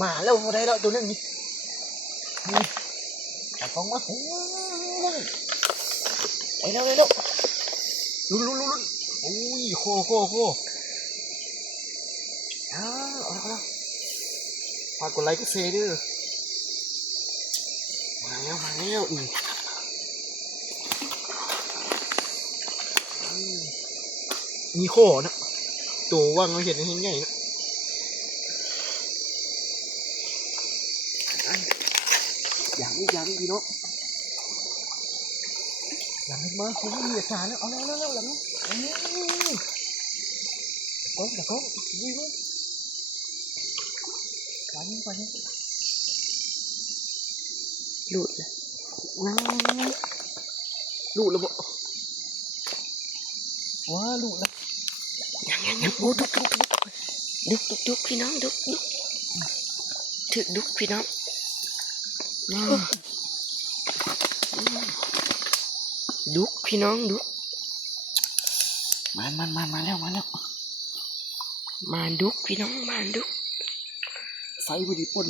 มาแล้วได้แล้วตัวนึงนี่จับกล้องมาไปแล้วลุ้นโอ้ยโคเอาฝากกดไลค์ก็เซด้วยมาแล้วมีโคนะตัวว่างเราเห็นให้ใหญ่นะอย่างนี้พี่น้องหลังมาคุณมีอาการแล้วเอาแล้วหลังโอ้ยเดี๋ยววิ่งไปนี่หลุดเลยหลุดแล้วบ่ว้าหลุดแล้วยังโอ้ดุกพี่น้องดุกถึกดุกพี่น้องดุกพี่น้องดุกมาแล้วมาดุกพี่น้องมาดุกไฟพอดีป่น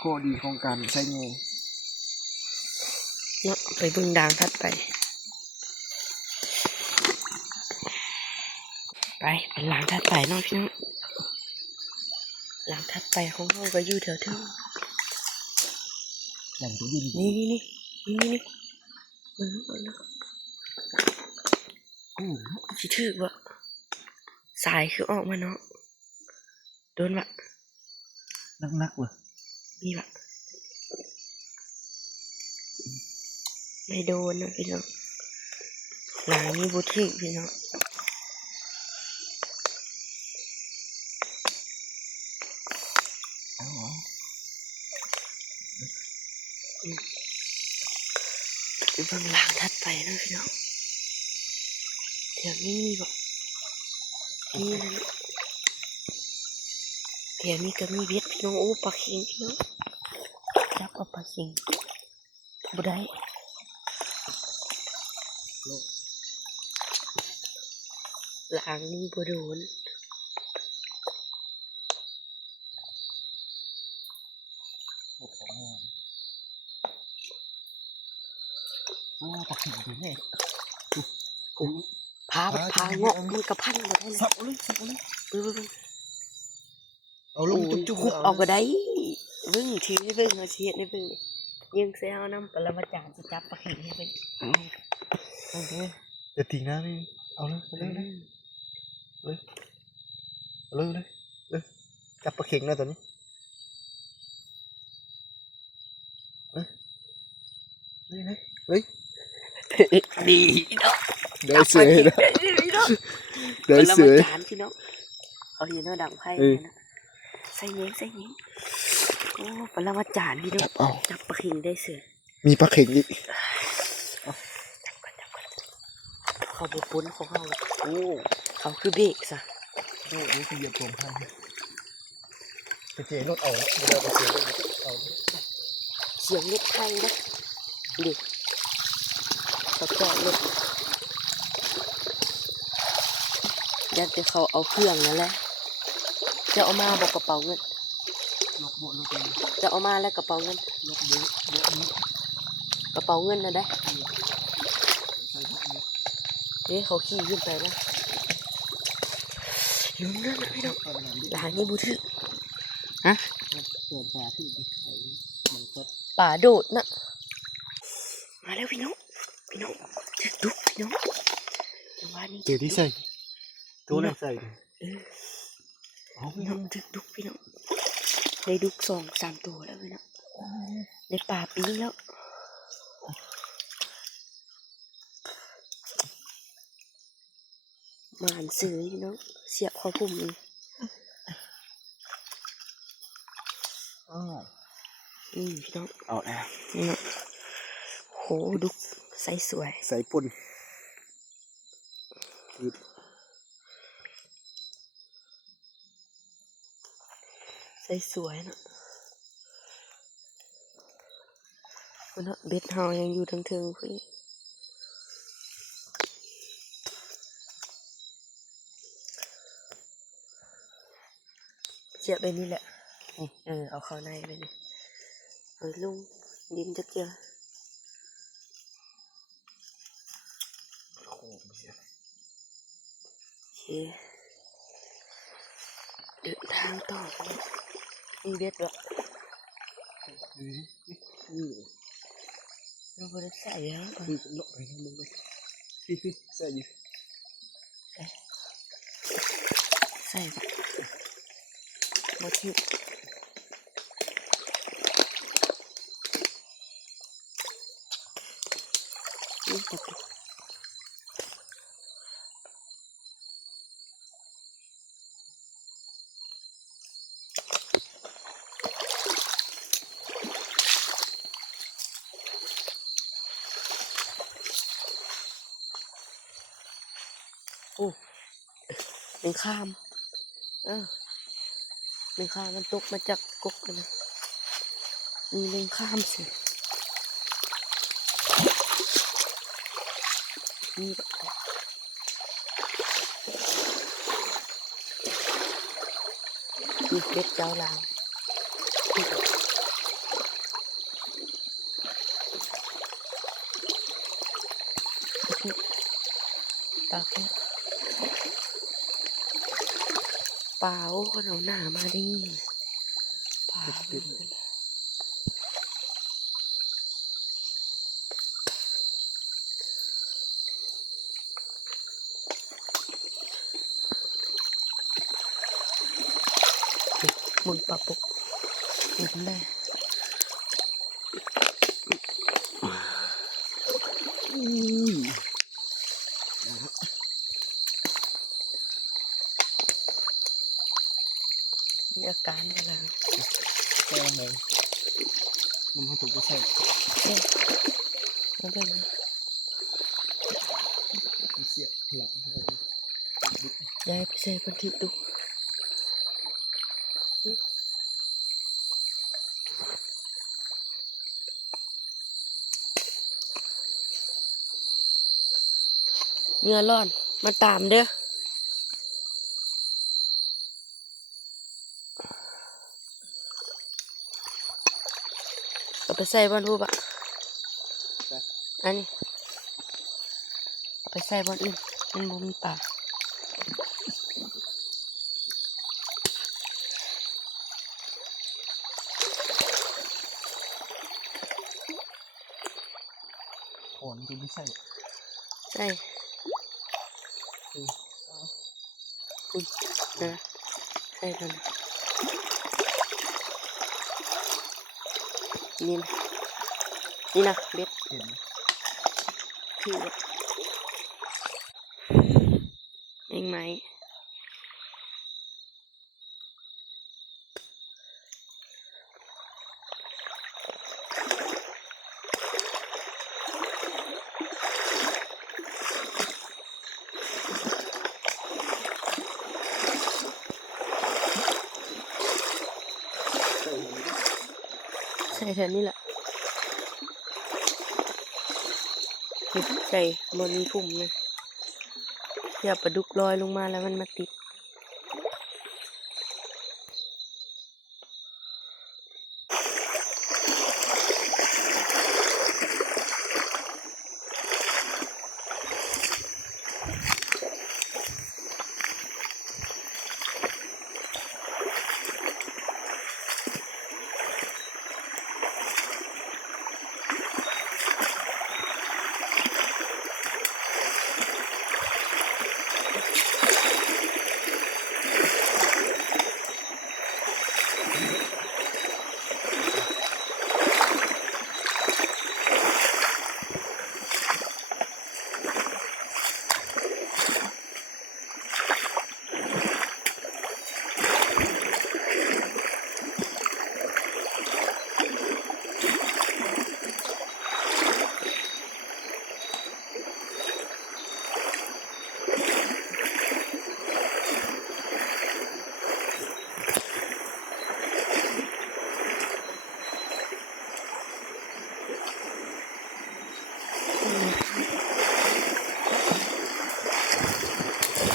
ข้อดีของการใช้งูเนาะไปเบิ่งด่างถัดไปเป็นหลังถัดไปเนาะพี่น้องหลังถัดไปของเราก็อยู่แถวอย่างตัวยืนนี่คิดถึกว่าสายคือออกมาเนาะโดนวะนักว่ะมีวะไม่โดนนะพี่น้องหลังนี้บุตรพี่น้องเบื้องหลังถัดไปนะพี่น้องแถวนี้มีบ่นี่นะแถวนี้ก็มีเบ็ดพี่น้องโอ้ปลาเค็งพี่น้องจับเอาปลาเค็งบ่ได้หลังนี้บ่โดนตักถึงถึงไงพาเงาะมันกระพันบ่ได้เลยสับเลยเอาลงจุ๊บคุบเอาก็ได้เบิ่งทีนี่เบิ่งเอาเสียดนี่เบิ่งยิงเสียเอาน้ำปรมาจารย์จะจับปลาเข็งให้เบิ่งจะทิ้งนะพี่เอาเลยจับปลาเข็งนะตอนนี้ดีเนาะได้เสือพี่น้องเอาเห็นเอาดังไพ่นะใส่เงี้ยโอ้ปรมาจารย์พี่น้องจับปลาเข็งได้เสือมีปลาเข็งอีกจับก่อนเขาบุปุ้นของเขาโอ้เขาคือเบรกซะโอ้ยเหยียบผมพังไปเจรถเอาเดี๋ยวไปเจรถเอาเสียงรถไทยนะดิเขาจอดรถยันจะเขาเอาเครื่องนั่นแหละจะเอามาบอกกระเป๋าเงินจะเอามาแล้วกระเป๋าเงินกระเป๋าเงินนะได้เขาขี่ขึ้นไปแล้วลุ้นนั่นนะพี่น้องหลานนี่บุตรฮะป่าโดดนะมาแล้วพี่น้องดุพี่น้องเจอที่ใส่ตัวไหนใส่พี่น้องดุพี่น้องได้ดุ2-3ตัวแล้วพี่น้องในป่าปิ้งแล้วมาหันซื้อพี่น้องเสียบข้อพุ่มเลยพี่น้องเอาแล้วโหดุใส่สวยใส่ปุ่นใส่สวยนะคุณเบ็ดเฮายังอยู่ทั้งพี่ จียบไปนี่แหละนี่เอาเข้าในไปนี่ลุงดินจะเจียบโอเคเดินทางต่อมีเบ็ดด้วยเราบริใส่แล้วก่อน เลาะไปนะมึงเลยพี่ใส่อยู่ ใส่ก่อนหมดที่นี่ตะกุเป็นข้ามเป็นข้ามมันตกมาจากกกกันนะมีเล็งข้ามสินี่แบบนี่เบ็ดเจ้าลางปลาแค่ปลาโอ้คนเอาหน้ามาดิปลามึงปลาปุกเห็นเลยมีอาการอะไรใส่อะไรมันมาถูกไปใส่แล้วเป็นไงเสียบหลังย้ายไปใส่พันธิดูเนื้อร้อนมาตามเด้อเอาไปใส่บนรูปอันนี้เอาไปใส่บนอื่นมันบ่มีปลาขอนตัวไม่ใส่ใส่คุณนะใส่กันนี่นะนี่นะเบ็ดเห็นคือเองไหมใส่แทนนี่แหละใส่บนพุ่มเลยอย่าปลาดุกลอยลงมาแล้วมันมาติด